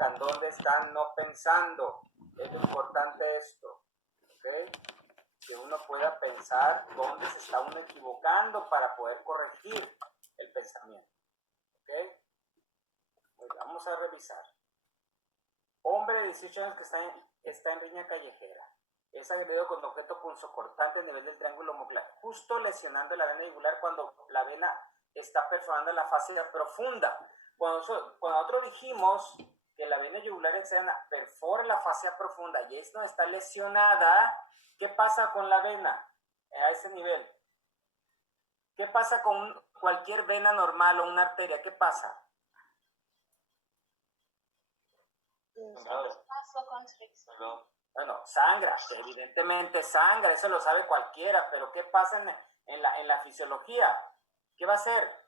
equivocan, dónde están no pensando. Es lo importante esto, ¿ok? Que uno pueda pensar dónde se está uno equivocando para poder corregir el pensamiento, ¿ok? Pues vamos a revisar. Hombre de 18 años que está en riña callejera. Es agredido con objeto punzocortante a nivel del triángulo omoplato, justo lesionando la vena yugular cuando la vena está perforando la fascia profunda. Cuando nosotros dijimos que la vena yugular externa perfora la fascia profunda y esto está lesionada, ¿qué pasa con la vena a ese nivel? ¿Qué pasa con cualquier vena normal o una arteria? ¿Qué pasa? Vasoconstricción. Bueno, sangra, evidentemente sangra, eso lo sabe cualquiera, pero ¿qué pasa en la fisiología? ¿Qué va a ser?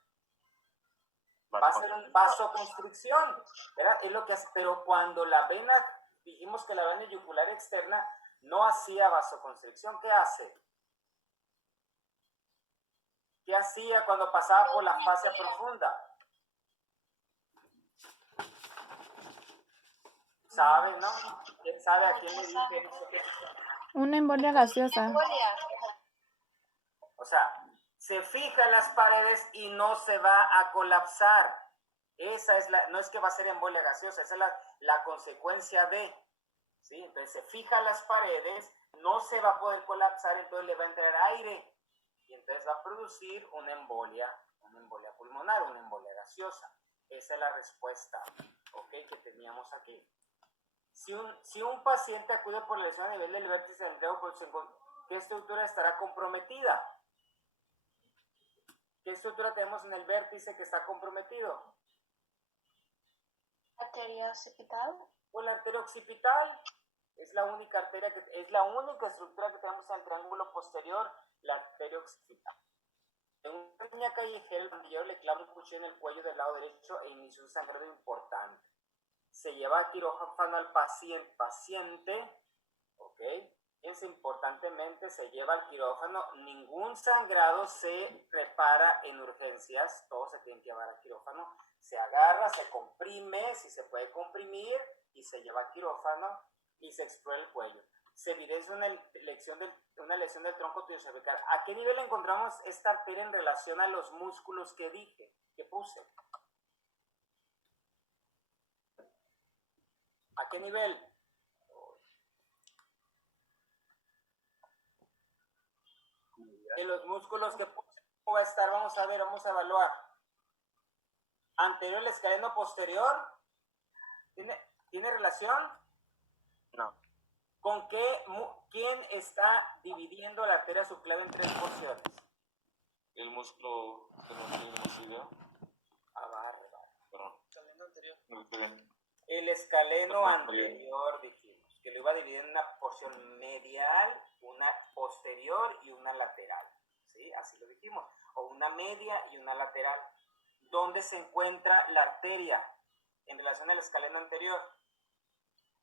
Va a ser un vasoconstricción, ¿verdad? Es lo que hace, pero cuando la vena, dijimos que la vena yugular externa no hacía vasoconstricción, ¿qué hace? ¿Qué hacía cuando pasaba por la fascia profunda? ¿Sabe, no? ¿Quién sabe a quién le dije eso? Una embolia gaseosa. O sea, se fija en las paredes y no se va a colapsar. Esa es no es que va a ser embolia gaseosa, esa es la consecuencia de, ¿sí? Entonces se fija en las paredes, no se va a poder colapsar, entonces le va a entrar aire y entonces va a producir una embolia pulmonar, una embolia gaseosa. Esa es la respuesta, ¿ok? Que teníamos aquí. Si un paciente acude por lesión a nivel del vértice del dedo, ¿qué estructura estará comprometida? ¿Qué estructura tenemos en el vértice que está comprometido? Arteria occipital. Pues la arteria occipital es la única arteria es la única estructura que tenemos en el triángulo posterior, la arteria occipital. En una riña callejera, el bandillero le clava un cuchillo en el cuello del lado derecho e inicia un sangrado importante. Se lleva a quirófano al paciente, ¿ok? Fíjense, importantemente se lleva al quirófano, ningún sangrado se repara en urgencias, todo se tiene que llevar al quirófano, se agarra, se comprime, si se puede comprimir, y se lleva al quirófano y se explora el cuello. Se evidencia una lesión del tronco tibiocervical. ¿A qué nivel encontramos esta arteria en relación a los músculos que dije, que puse? ¿A qué nivel? De los músculos que puse, ¿cómo va a estar? Vamos a ver, vamos a evaluar. ¿Anterior al escaleno posterior? ¿Tiene relación? No. ¿Con qué? ¿Quién está dividiendo la arteria subclavia en tres porciones? El músculo estenotileo. Bárbaro. Escaleno anterior. No, está bien. El escaleno anterior dijimos que lo iba a dividir en una porción medial, una posterior y una lateral, ¿sí? Así lo dijimos, o una media y una lateral. ¿Dónde se encuentra la arteria en relación al escaleno anterior?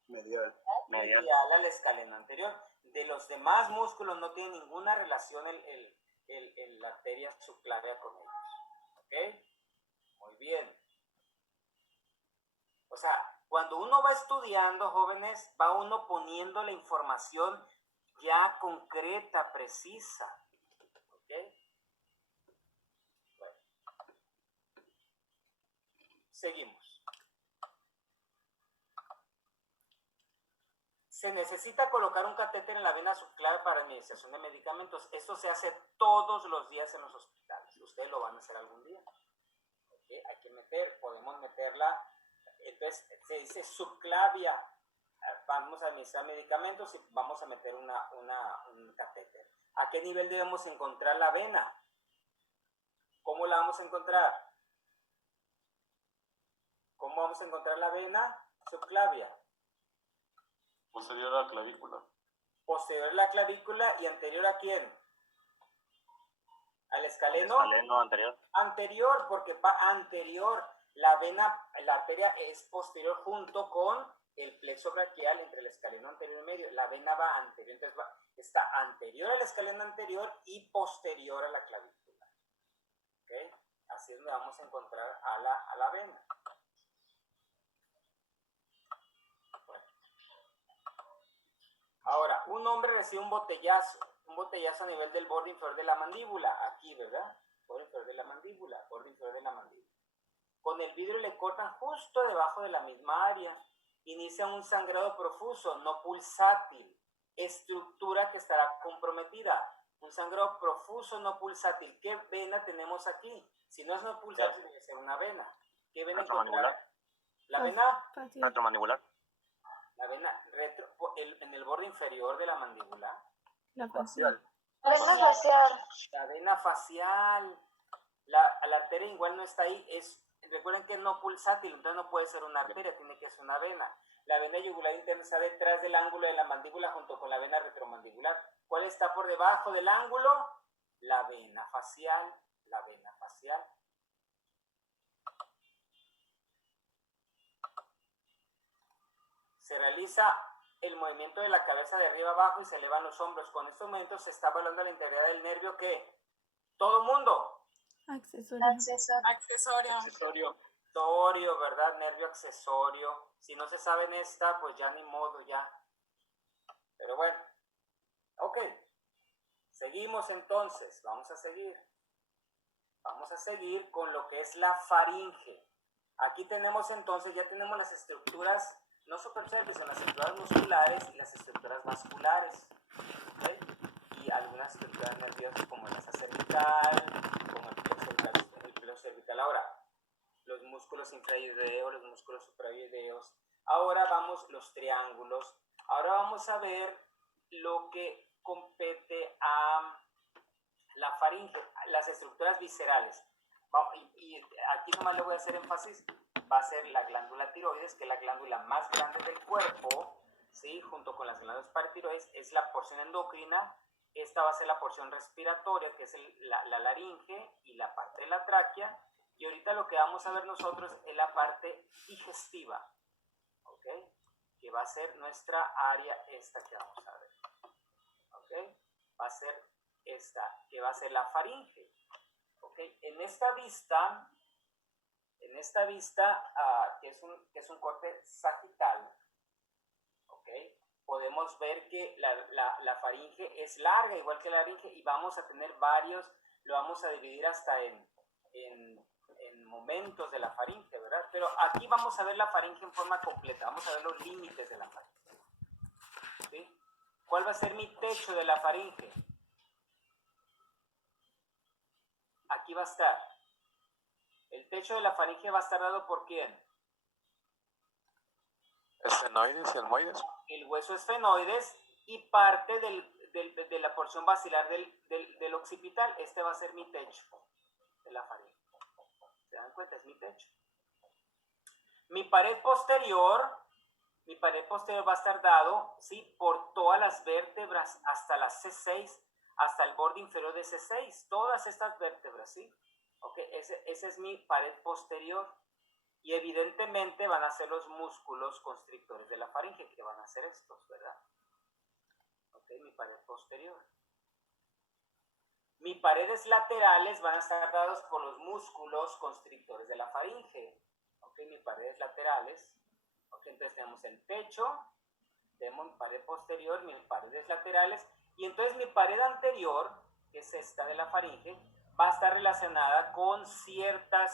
Medial. Medial al escaleno anterior. De los demás músculos no tiene ninguna relación la arteria subclavia con ellos, ¿ok? Muy bien. O sea, cuando uno va estudiando, jóvenes, va uno poniendo la información ya concreta, precisa. ¿Ok? Bueno. Seguimos. Se necesita colocar un catéter en la vena subclavia para administración de medicamentos. Esto se hace todos los días en los hospitales. Ustedes lo van a hacer algún día. ¿Ok? Hay que podemos meterla. Entonces se dice subclavia, vamos a administrar medicamentos y vamos a meter un catéter. ¿A qué nivel debemos encontrar la vena? ¿Cómo la vamos a encontrar? ¿Cómo vamos a encontrar la vena subclavia? Posterior a la clavícula. Posterior a la clavícula y anterior ¿a quién? ¿Al escaleno? Escaleno anterior. Anterior, porque va anterior. La arteria es posterior junto con el plexo braquial entre el escaleno anterior y medio. La vena va anterior, entonces está anterior al escaleno anterior y posterior a la clavícula. ¿Okay? Así es donde vamos a encontrar a la vena. un hombre recibe un botellazo a nivel del borde inferior de la mandíbula, aquí, ¿verdad? Borde inferior de la mandíbula, borde inferior de la mandíbula. Con el vidrio le cortan justo debajo de la misma área. Inicia un sangrado profuso, no pulsátil. Estructura que estará comprometida. Un sangrado profuso, no pulsátil. ¿Qué vena tenemos aquí? Si no es no pulsátil, debe ser una vena. ¿Qué vena encontrar? La vena Facial. Retromandibular. La vena en el borde inferior de la mandíbula. La facial. La vena facial. La vena facial. La arteria igual no está ahí. Recuerden que es no pulsátil, entonces no puede ser una arteria, tiene que ser una vena. La vena yugular interna está detrás del ángulo de la mandíbula junto con la vena retromandibular. ¿Cuál está por debajo del ángulo? La vena facial. La vena facial. Se realiza el movimiento de la cabeza de arriba abajo y se elevan los hombros. Con estos movimientos se está evaluando la integridad del nervio que todo mundo. Accesorio. Accesorio. Accesorio, ¿verdad? Nervio accesorio. Si no se sabe en esta, pues ya ni modo, ya. Pero bueno. Ok. Seguimos entonces. Vamos a seguir. Vamos a seguir con lo que es la faringe. Aquí tenemos entonces, ya tenemos las estructuras no superficiales, son las estructuras musculares y las estructuras vasculares. ¿Okay? Y algunas estructuras nerviosas como el asa cervical, como el plexo cervical. Ahora, los músculos infraídeos, los músculos supraídeos. Ahora vamos los triángulos. Ahora vamos a ver lo que compete a la faringe, las estructuras viscerales. Y aquí nomás le voy a hacer énfasis. Va a ser la glándula tiroides, que es la glándula más grande del cuerpo, ¿sí? Junto con las glándulas paratiroides, es la porción endocrina. Esta va a ser la porción respiratoria, que es la laringe y la parte de la tráquea. Y ahorita lo que vamos a ver nosotros es la parte digestiva, ¿ok? Que va a ser nuestra área esta que vamos a ver, ¿ok? Va a ser esta, que va a ser la faringe, ¿ok? En esta vista, que es un corte sagital, ¿ok? Podemos ver que la faringe es larga, igual que la laringe, y vamos a tener varios, lo vamos a dividir hasta en momentos de la faringe, ¿verdad? Pero aquí vamos a ver la faringe en forma completa, vamos a ver los límites de la faringe, ¿sí? ¿Cuál va a ser mi techo de la faringe? Aquí va a estar. El techo de la faringe va a estar dado por ¿quién? Esfenoides y almoides. El hueso esfenoides y parte de la porción basilar del occipital. Este va a ser mi techo de la faringe. ¿Se dan cuenta? Es mi techo. Mi pared posterior va a estar dado, ¿sí? Por todas las vértebras hasta la C6, hasta el borde inferior de C6. Todas estas vértebras, ¿sí? Ok, ese es mi pared posterior. Y evidentemente van a ser los músculos constrictores de la faringe, que van a ser estos, ¿verdad? Ok, mi pared posterior. Mis paredes laterales van a estar dados por los músculos constrictores de la faringe. Ok, mis paredes laterales. Ok, entonces tenemos el pecho, tenemos mi pared posterior, mis paredes laterales. Y entonces mi pared anterior, que es esta de la faringe, va a estar relacionada con ciertos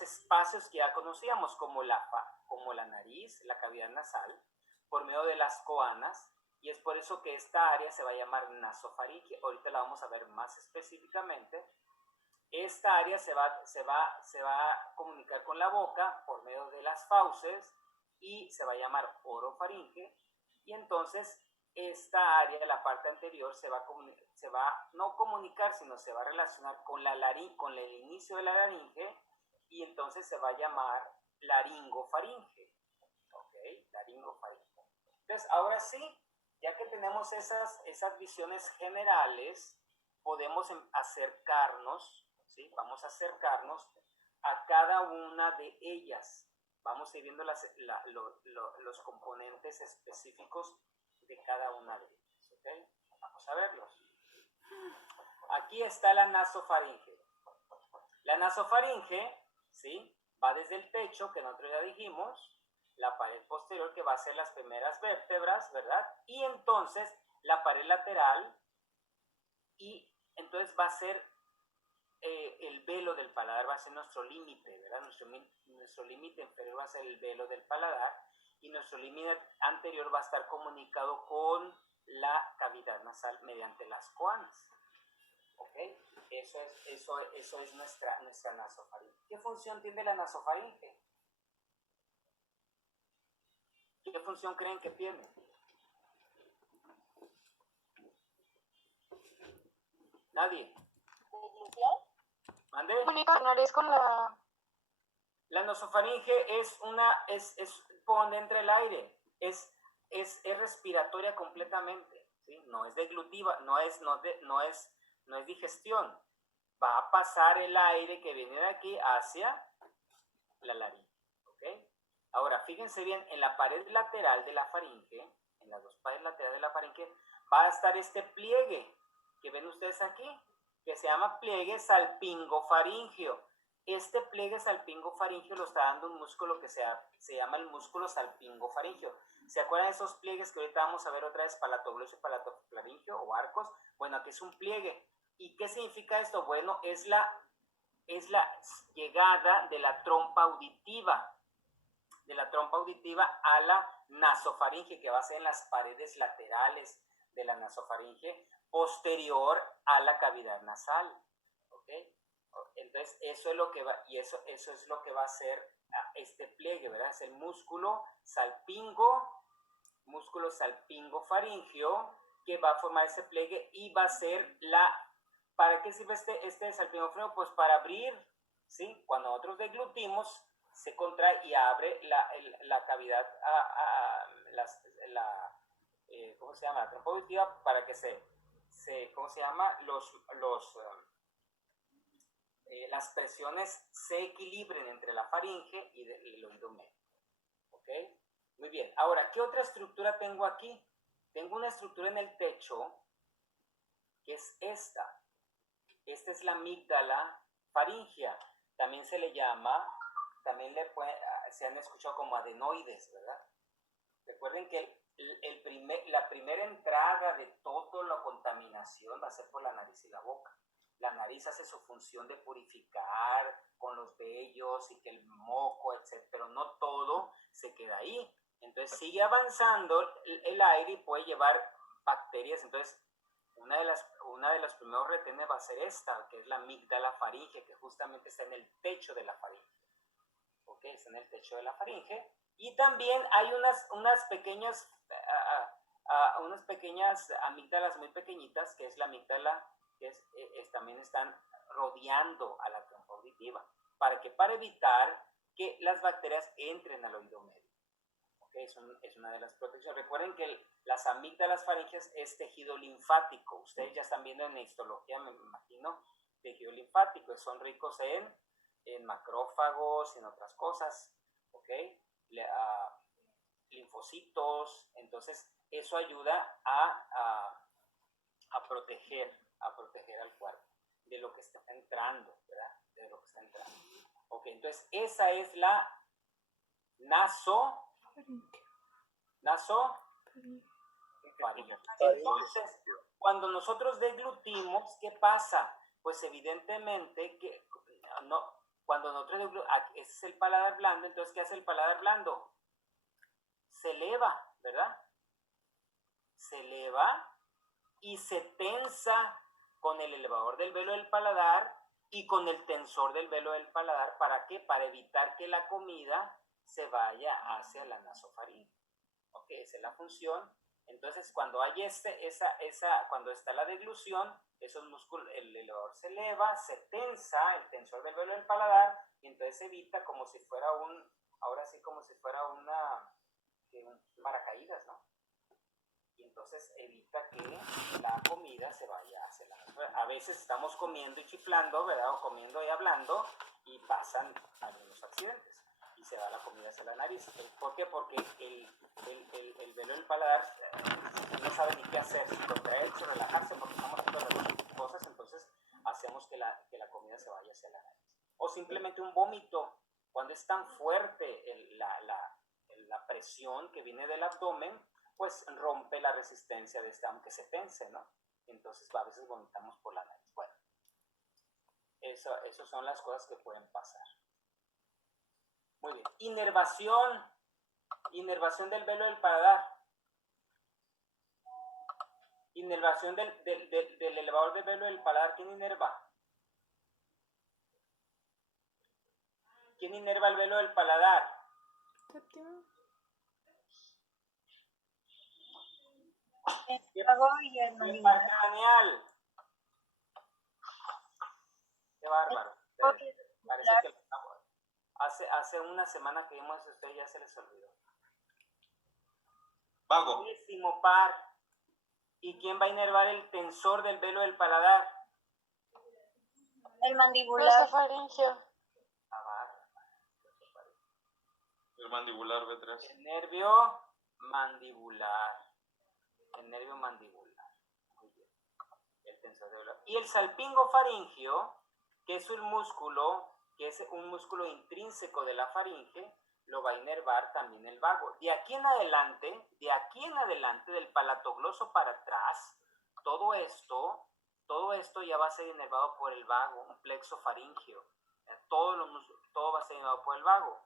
espacios que ya conocíamos, como la nariz, la cavidad nasal, por medio de las coanas. Y es por eso que esta área se va a llamar nasofaringe. Ahorita la vamos a ver más específicamente. Esta área se va a comunicar con la boca por medio de las fauces y se va a llamar orofaringe. Y entonces esta área, la parte anterior, se va a no comunicar, sino se va a relacionar con con el inicio de la laringe, y entonces se va a llamar laringofaringe. ¿Ok? Laringofaringe. Entonces, ahora sí, ya que tenemos esas visiones generales, podemos acercarnos, ¿sí? Vamos a acercarnos a cada una de ellas. Vamos a ir viendo los componentes específicos de cada una de ellas, ¿ok? Vamos a verlos. Aquí está la nasofaringe. La nasofaringe, ¿sí? Va desde el pecho, que nosotros ya dijimos, la pared posterior, que va a ser las primeras vértebras, ¿verdad? Y entonces la pared lateral, y entonces va a ser el velo del paladar, va a ser nuestro límite, ¿verdad? Nuestro límite inferior va a ser el velo del paladar, y nuestro límite anterior va a estar comunicado con la cavidad nasal mediante las coanas. ¿Ok? Eso es nuestra nasofaringe. ¿Qué función tiene la nasofaringe? ¿Qué función creen que tiene? ¿Nadie? ¿Mande? Comunica la nariz con la... La nasofaringe es por donde entra el aire, es respiratoria completamente, ¿sí? No es deglutiva, no es digestión. Va a pasar el aire que viene de aquí hacia la laringe, ¿ok? Ahora, fíjense bien, en la pared lateral de la faringe, en las dos paredes laterales de la faringe, va a estar este pliegue que ven ustedes aquí, que se llama pliegue salpingofaringeo. Este pliegue salpingofaringeo lo está dando un músculo que se llama el músculo salpingofaringeo. ¿Se acuerdan de esos pliegues que ahorita vamos a ver otra vez, palatogloso y palatofaringeo o arcos? Bueno, aquí es un pliegue. ¿Y qué significa esto? Bueno, es la llegada de la trompa auditiva, a la nasofaringe, que va a ser en las paredes laterales de la nasofaringe, posterior a la cavidad nasal, ¿ok? Entonces, eso es lo que va, y eso es lo que va a hacer este pliegue, ¿verdad? Es el músculo salpingofaringeo, que va a formar ese pliegue, y va a ser ¿para qué sirve este salpingofaringeo? Pues para abrir, ¿sí? Cuando nosotros deglutimos, se contrae y abre la cavidad, ¿cómo se llama? La trompa auditiva, para que ¿cómo se llama? Las presiones se equilibren entre la faringe y el oído medio. ¿Ok? Muy bien. Ahora, ¿qué otra estructura tengo aquí? Tengo una estructura en el techo, que es esta. Esta es la amígdala faríngea. También se le llama, se han escuchado como adenoides, ¿verdad? Recuerden que la primera entrada de toda la contaminación va a ser por la nariz y la boca. La nariz hace su función de purificar con los vellos y que el moco, etc. Pero no todo se queda ahí. Entonces sigue avanzando el aire y puede llevar bacterias. Entonces una de los primeros retenes va a ser esta, que es la amígdala faringe, que justamente está en el techo de la faringe. ¿Ok? Está en el techo de la faringe. Y también hay unas pequeñas amígdalas muy pequeñitas, que es la amígdala, que también están rodeando a la trompa auditiva, para evitar que las bacterias entren al oído medio. ¿Okay? Es una de las protecciones. Recuerden que las amígdalas faringeas es tejido linfático. Ustedes ya están viendo en histología, me imagino, tejido linfático. Son ricos en macrófagos y en otras cosas, ¿ok? Linfocitos. Entonces, eso ayuda a proteger al cuerpo de lo que está entrando, ¿verdad? De lo que está entrando. Ok, entonces esa es la nasofaringe. Entonces, cuando nosotros deglutimos, ¿qué pasa? Pues evidentemente que cuando nosotros deglutimos, ese es el paladar blando. Entonces, ¿qué hace el paladar blando? Se eleva, ¿verdad? Se eleva y se tensa con el elevador del velo del paladar y con el tensor del velo del paladar. ¿Para qué? Para evitar que la comida se vaya hacia la nasofaringe. ¿Ok? Esa es la función. Entonces, cuando hay cuando está la deglución, esos músculos, el elevador se eleva, se tensa el tensor del velo del paladar, y entonces evita como si fuera un paracaídas, ¿no? Y entonces evita que la comida se vaya hacia la nasofaringe. A veces estamos comiendo y chiflando, ¿verdad? O comiendo y hablando, y pasan algunos accidentes y se va la comida hacia la nariz. ¿Por qué? Porque el velo del paladar no sabe ni qué hacer, si contraerse, relajarse, porque estamos haciendo las dos cosas. Entonces hacemos que la comida se vaya hacia la nariz. O simplemente un vómito, cuando es tan fuerte presión que viene del abdomen, pues rompe la resistencia de este, aunque se tense, ¿no? Entonces a veces vomitamos por la nariz. Bueno, eso son las cosas que pueden pasar. Muy bien. Inervación del velo del paladar. Inervación del elevador del velo del paladar. ¿Quién inerva? ¿Quién inerva el velo del paladar? Séptimo. El vago y el El par mandibular. craneal. Qué bárbaro. Parece que hace una semana que vimos a ustedes ya se les olvidó. Vago. Décimo par. ¿Y quién va a inervar el tensor del velo del paladar? El mandibular. Nasofaringeo. El mandibular B3. El nervio mandibular. El nervio mandibular. Muy bien. El tensor del velo. Y el salpingo faringeo, que es un músculo intrínseco de la faringe, lo va a inervar también el vago. De aquí en adelante, del palatogloso para atrás, todo esto ya va a ser inervado por el vago, un plexo faríngeo. Todo va a ser inervado por el vago,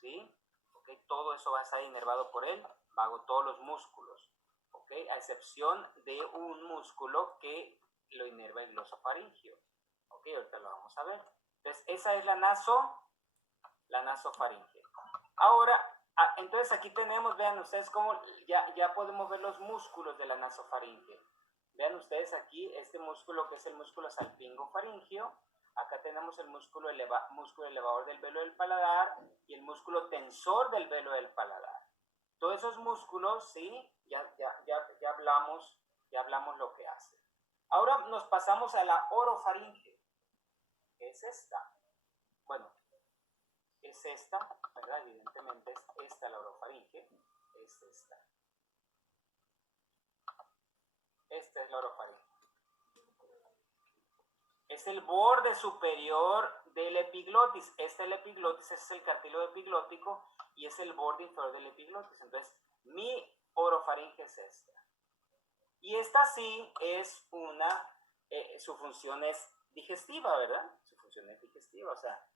¿sí? ¿Okay? Todo eso va a estar inervado por el vago, todos los músculos, ¿okay? A excepción de un músculo que lo inerva el glosofaringio. ¿Ok? Ahorita lo vamos a ver. Entonces, esa es la nasofaringe. Ahora, entonces aquí tenemos, vean ustedes cómo ya podemos ver los músculos de la nasofaringe. Vean ustedes aquí este músculo que es el músculo salpingofaringeo. Acá tenemos el músculo elevador del velo del paladar y el músculo tensor del velo del paladar. Todos esos músculos, sí, ya hablamos lo que hacen. Ahora nos pasamos a la orofaringe. ¿Qué es esta? Bueno, es esta, ¿verdad? Evidentemente es esta la orofaringe. Es esta. Esta es la orofaringe. Es el borde superior del epiglotis. Este es el epiglotis, es el cartílago epiglótico y es el borde inferior del epiglotis. Entonces, mi orofaringe es esta. Y esta sí es su función es digestiva, ¿verdad? Su función es digestiva, o sea,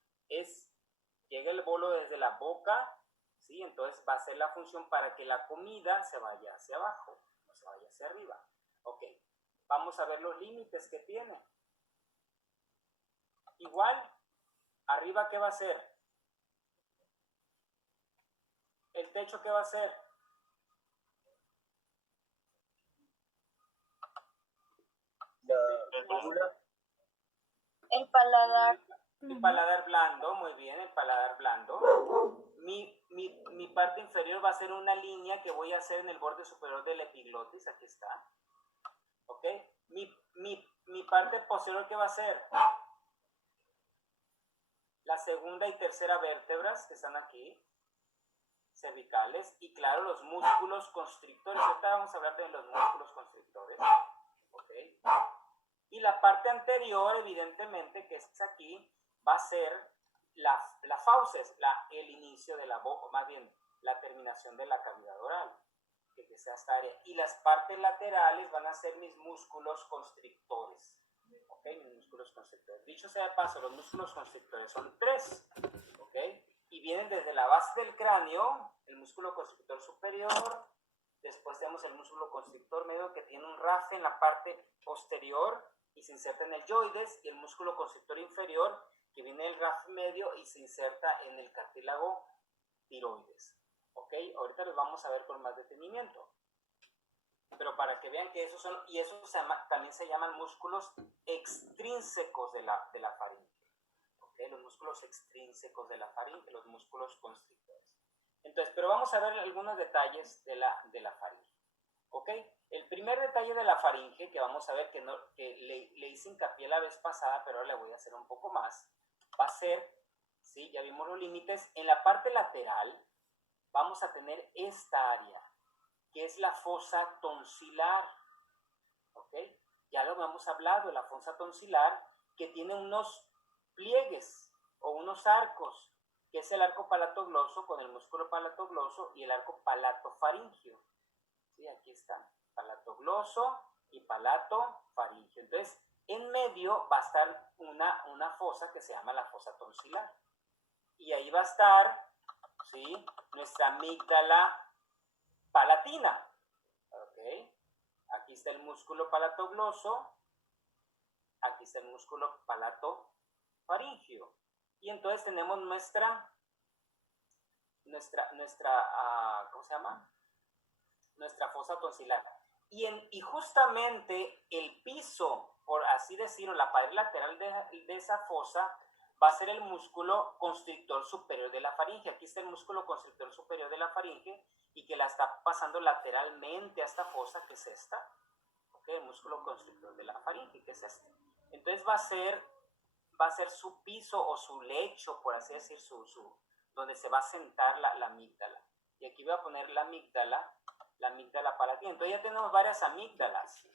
llega el bolo desde la boca, ¿sí? Entonces va a ser la función para que la comida se vaya hacia abajo, no se vaya hacia arriba. Ok, vamos a ver los límites que tiene. Igual, arriba, ¿qué va a ser? ¿El techo qué va a ser? El paladar. El paladar blando, muy bien, el paladar blando. Mi parte inferior va a ser una línea que voy a hacer en el borde superior del epiglotis, aquí está. ¿Ok? Mi parte posterior, ¿qué va a ser? La segunda y tercera vértebras que están aquí, cervicales, y claro, los músculos constrictores. Ahorita vamos a hablar de los músculos constrictores. ¿Ok? Y la parte anterior, evidentemente, que es aquí, va a ser la fauces, el inicio de la boca, más bien la terminación de la cavidad oral, que sea esta área. Y las partes laterales van a ser mis músculos constrictores. ¿Ok? Mis músculos constrictores. Dicho sea de paso, los músculos constrictores son 3. ¿Ok? Y vienen desde la base del cráneo, el músculo constrictor superior. Después tenemos el músculo constrictor medio que tiene un rafe en la parte posterior y se inserta en el yoides, y el músculo constrictor inferior que viene del rafe medio y se inserta en el cartílago tiroides. ¿Ok? Ahorita los vamos a ver con más detenimiento. Pero para que vean que esos son, y esos también se llaman músculos extrínsecos de la faringe. ¿Ok? Los músculos extrínsecos de la faringe, los músculos constrictores. Entonces, pero vamos a ver algunos detalles de la faringe. ¿Ok? El primer detalle de la faringe que vamos a ver, que le hice hincapié la vez pasada, pero ahora le voy a hacer un poco más, va a ser, ¿sí? Ya vimos los límites. En la parte lateral vamos a tener esta área, que es la fosa tonsilar. ¿Ok? Ya lo hemos hablado, la fosa tonsilar, que tiene unos pliegues o unos arcos que es el arco palatogloso con el músculo palatogloso y el arco palatofaringio. ¿Sí? Aquí están, palatogloso y palatofaringio. Entonces, en medio va a estar una fosa que se llama la fosa tonsilar. Y ahí va a estar, ¿sí?, nuestra amígdala palatina. ¿Ok? Aquí está el músculo palatogloso, aquí está el músculo palatofaringio. Y entonces tenemos nuestra ¿cómo se llama? Nuestra fosa tonsilar. Y justamente el piso, por así decirlo, la pared lateral de esa fosa va a ser el músculo constrictor superior de la faringe. Aquí está el músculo constrictor superior de la faringe y que la está pasando lateralmente a esta fosa, que es esta. ¿Okay? El músculo constrictor de la faringe, que es este. Entonces va a ser su piso o su lecho, por así decir, donde se va a sentar la amígdala. Y aquí voy a poner la amígdala palatina. Entonces ya tenemos varias amígdalas.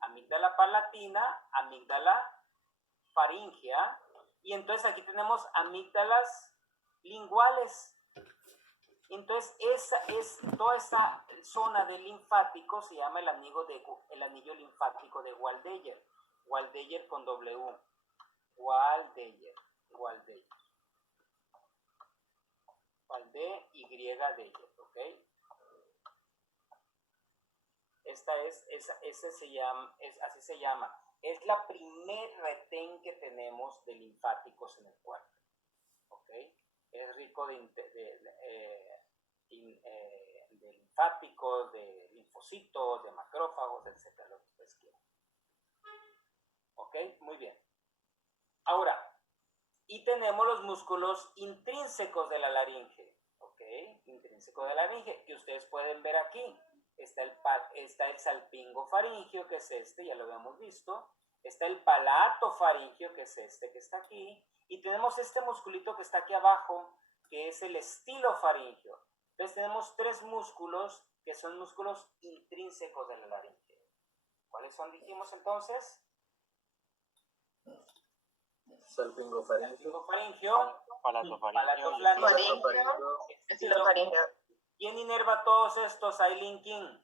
Amígdala palatina, amígdala faríngea. Y entonces aquí tenemos amígdalas linguales. Entonces toda esta zona del linfático se llama el anillo linfático de Waldeyer. Waldeyer con W. Waldeyer. Waldeyer, ¿ok? Así se llama. Es la primer retén que tenemos de linfáticos en el cuerpo. ¿Ok? Es rico de linfáticos, de linfocitos, de macrófagos, etcétera, lo que ustedes quieran. ¿Ok? Muy bien. Ahora, y tenemos los músculos intrínsecos de la laringe. ¿Ok? Intrínseco de la laringe, que ustedes pueden ver aquí. Está el salpingo faringio, que es este, ya lo habíamos visto. Está el palato faringio, que es este que está aquí. Y tenemos este musculito que está aquí abajo, que es el estilo faringio. Entonces tenemos tres músculos que son músculos intrínsecos de la laringe. ¿Cuáles son, dijimos entonces? Salpingofaringio, palatofaringio, estilofaringio. ¿Quién inerva todos estos, Aileen King?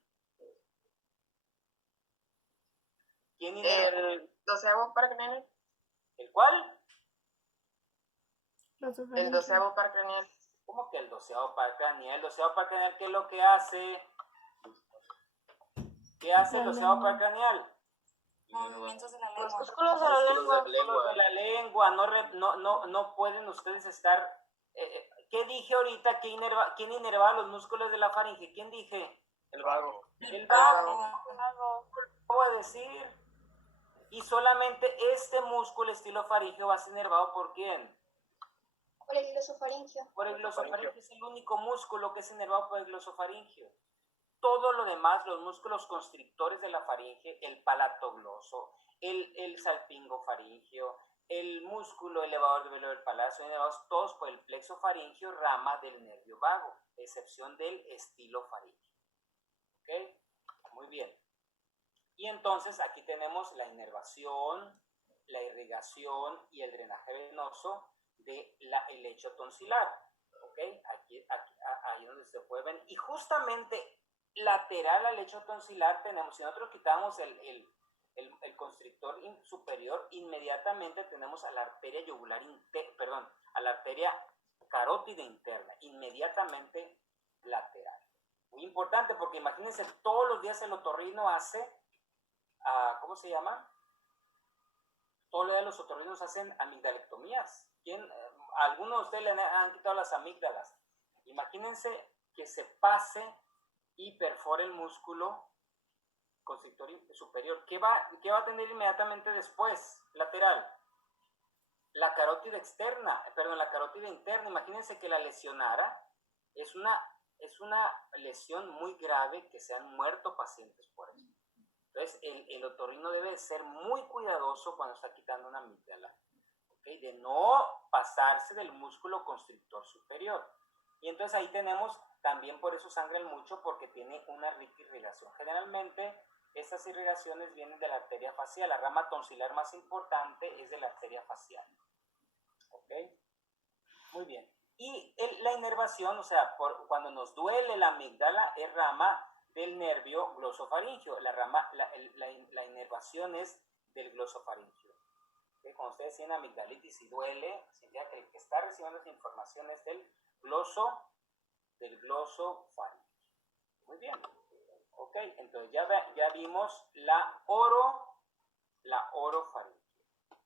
¿Quién inerva? El 12avo par craneal. ¿El cuál? El 12avo par craneal. ¿Cómo que el 12avo par craneal? El 12avo par craneal, ¿qué es lo que hace? ¿Qué hace el 12avo par craneal? Movimientos de la lengua. Los músculos de la lengua. De la lengua, no pueden ustedes estar... ¿qué dije ahorita? ¿Quién inervaba los músculos de la faringe? ¿Quién dije? El vago. El vago. Acabo de decir. Y solamente este músculo estilofaringio va a ser inervado ¿por quién? Por el glosofaringio. Por el glosofaringio. Es el único músculo que es inervado por el glosofaringio. Todo lo demás, los músculos constrictores de la faringe, el palatogloso, el salpingofaringio, el músculo elevador del velo del palato, son inervados todos por el plexo faringio, rama del nervio vago, excepción del estilofaringio. ¿Ok? Muy bien. Y entonces aquí tenemos la inervación, la irrigación y el drenaje venoso del lecho tonsilar. ¿Ok? Ahí donde se puede ver. Y justamente lateral al lecho tonsilar tenemos, si nosotros quitamos el constrictor superior, inmediatamente tenemos a la arteria yugular a la arteria carótida interna, inmediatamente lateral. Muy importante porque imagínense, todos los días el otorrino hace, ¿cómo se llama? Todos los días los otorrinos hacen amigdalectomías. Algunos de ustedes le han quitado las amígdalas. Imagínense que se pase y perfora el músculo constrictor superior. ¿Qué va a tener inmediatamente después? Lateral. La carótida interna. Imagínense que la lesionara. Es una lesión muy grave que se han muerto pacientes por eso. Entonces, el otorrino debe ser muy cuidadoso cuando está quitando una amígdala. ¿Okay? De no pasarse del músculo constrictor superior. Y entonces ahí tenemos, también por eso sangran mucho, porque tiene una rica irrigación. Generalmente, estas irrigaciones vienen de la arteria facial. La rama tonsilar más importante es de la arteria facial. ¿Ok? Muy bien. Y la inervación, o sea, cuando nos duele la amígdala, es rama del nervio glosofaringio. La inervación es del glosofaringio. ¿Okay? Cuando ustedes tienen amigdalitis y duele, significa que el que está recibiendo esa información es del glosofaringio. Muy bien. Ok, entonces ya vimos la orofaringe.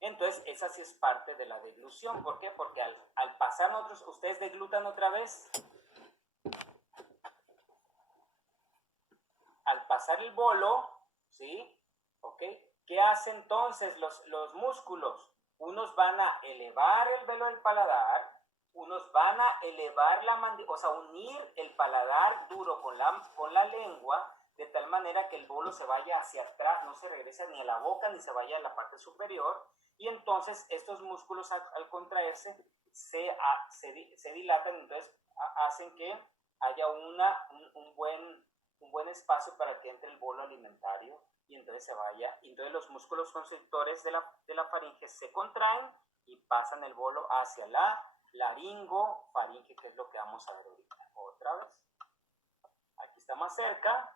Entonces, esa sí es parte de la deglución. ¿Por qué? Porque al pasar nosotros, ¿ustedes deglutan otra vez? Al pasar el bolo, ¿sí? ¿Ok? ¿Qué hacen entonces los músculos? Unos van a elevar el velo del paladar, unos van a elevar la mandíbula, o sea, unir el paladar duro con la lengua, de tal manera que el bolo se vaya hacia atrás, no se regrese ni a la boca ni se vaya a la parte superior. Y entonces estos músculos al contraerse se dilatan, entonces hacen que haya un buen espacio para que entre el bolo alimentario y entonces se vaya. Y entonces los músculos constrictores de la faringe se contraen y pasan el bolo hacia la laringofaringe, que es lo que vamos a ver ahorita. Otra vez. Aquí está más cerca.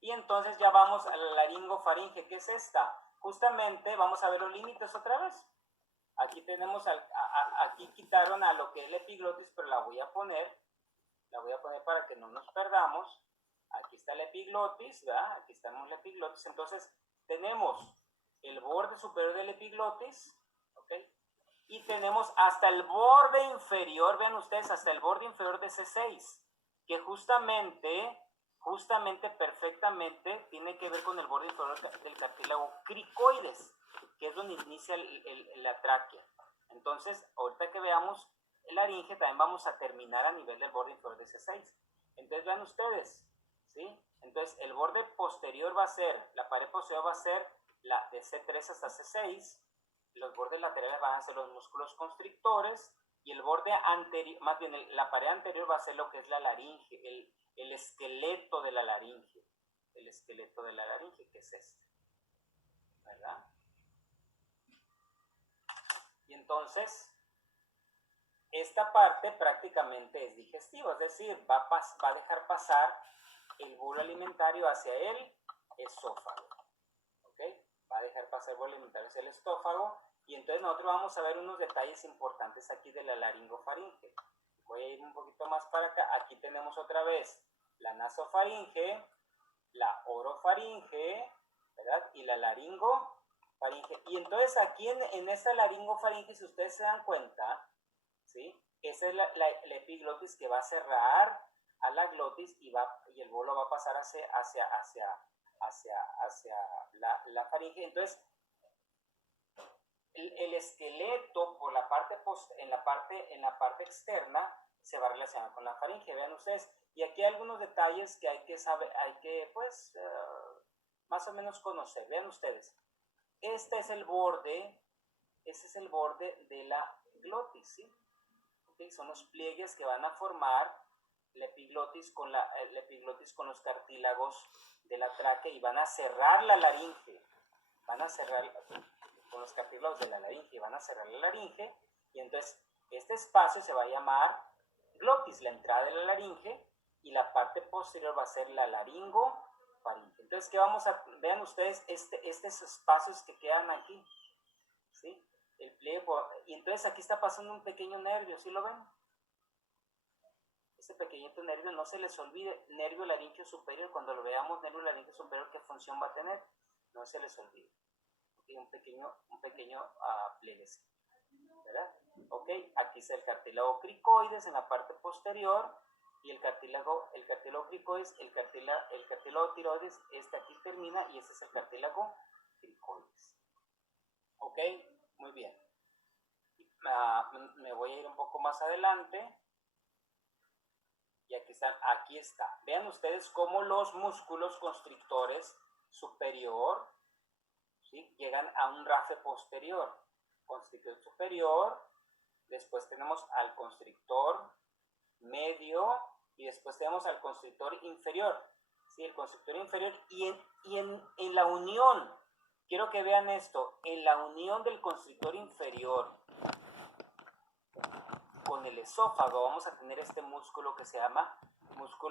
Y entonces ya vamos a la laringofaringe, que es esta. Justamente vamos a ver los límites otra vez. Aquí tenemos, aquí quitaron a lo que es la epiglotis, pero la voy a poner para que no nos perdamos. Aquí está la epiglotis, ¿verdad? Aquí estamos la epiglotis. Entonces tenemos el borde superior de la epiglotis, ¿ok? Y tenemos hasta el borde inferior, vean ustedes, hasta el borde inferior de C6, que justamente perfectamente tiene que ver con el borde inferior del cartílago cricoides, que es donde inicia la tráquea. Entonces, ahorita que veamos el laringe, también vamos a terminar a nivel del borde inferior de C6. Entonces, vean ustedes, ¿sí? Entonces, el borde posterior va a ser, la pared posterior va a ser la de C3 hasta C6, los bordes laterales van a ser los músculos constrictores, y el borde anterior, más bien la pared anterior va a ser lo que es la laringe, el esqueleto de la laringe. El esqueleto de la laringe, que es este, ¿verdad? Y entonces, esta parte prácticamente es digestiva, es decir, va a dejar pasar el bolo alimentario hacia el esófago. ¿Ok? Va a dejar pasar el bolo alimentario hacia el esófago. Y entonces nosotros vamos a ver unos detalles importantes aquí de la laringofaringe. Voy a ir un poquito más para acá. Aquí tenemos otra vez la nasofaringe, la orofaringe, ¿verdad? Y la laringofaringe. Y entonces aquí en esta laringofaringe, si ustedes se dan cuenta, ¿sí? Esa es la epiglotis que va a cerrar a la glotis y el bolo va a pasar hacia la faringe. Entonces, el esqueleto por la parte en la parte externa se va a relacionar con la faringe. Vean ustedes, y aquí hay algunos detalles que hay que saber, pues más o menos conocer. Vean ustedes, este es el borde de la glotis, ¿sí? ¿Okay? Son los pliegues que van a formar la epiglotis con los cartílagos de la tráquea y van a cerrar la laringe. Van a cerrar con los cartílagos de la laringe, van a cerrar la laringe, y entonces este espacio se va a llamar glotis, la entrada de la laringe, y la parte posterior va a ser la laringofaringe. Entonces, ¿qué vamos a? Vean ustedes estos espacios que quedan aquí, ¿sí? El pliegue, y entonces aquí está pasando un pequeño nervio, ¿sí lo ven? Ese pequeñito nervio, no se les olvide, nervio laríngeo superior. Cuando lo veamos, nervio laríngeo superior, ¿qué función va a tener? No se les olvide. Okay, un pequeño pliegue, ¿verdad? Ok, aquí está el cartílago cricoides en la parte posterior, y el cartílago cricoides, el cartílago tiroides, aquí termina, y este es el cartílago cricoides. Ok, muy bien. Me voy a ir un poco más adelante. Y aquí está. Vean ustedes cómo los músculos constrictores superior, ¿sí? Llegan a un rafe posterior. Constrictor superior, después tenemos al constrictor medio y después tenemos al constrictor inferior. ¿Sí? El constrictor inferior y en la unión, quiero que vean esto, en la unión del constrictor inferior con el esófago vamos a tener este músculo que se llama músculo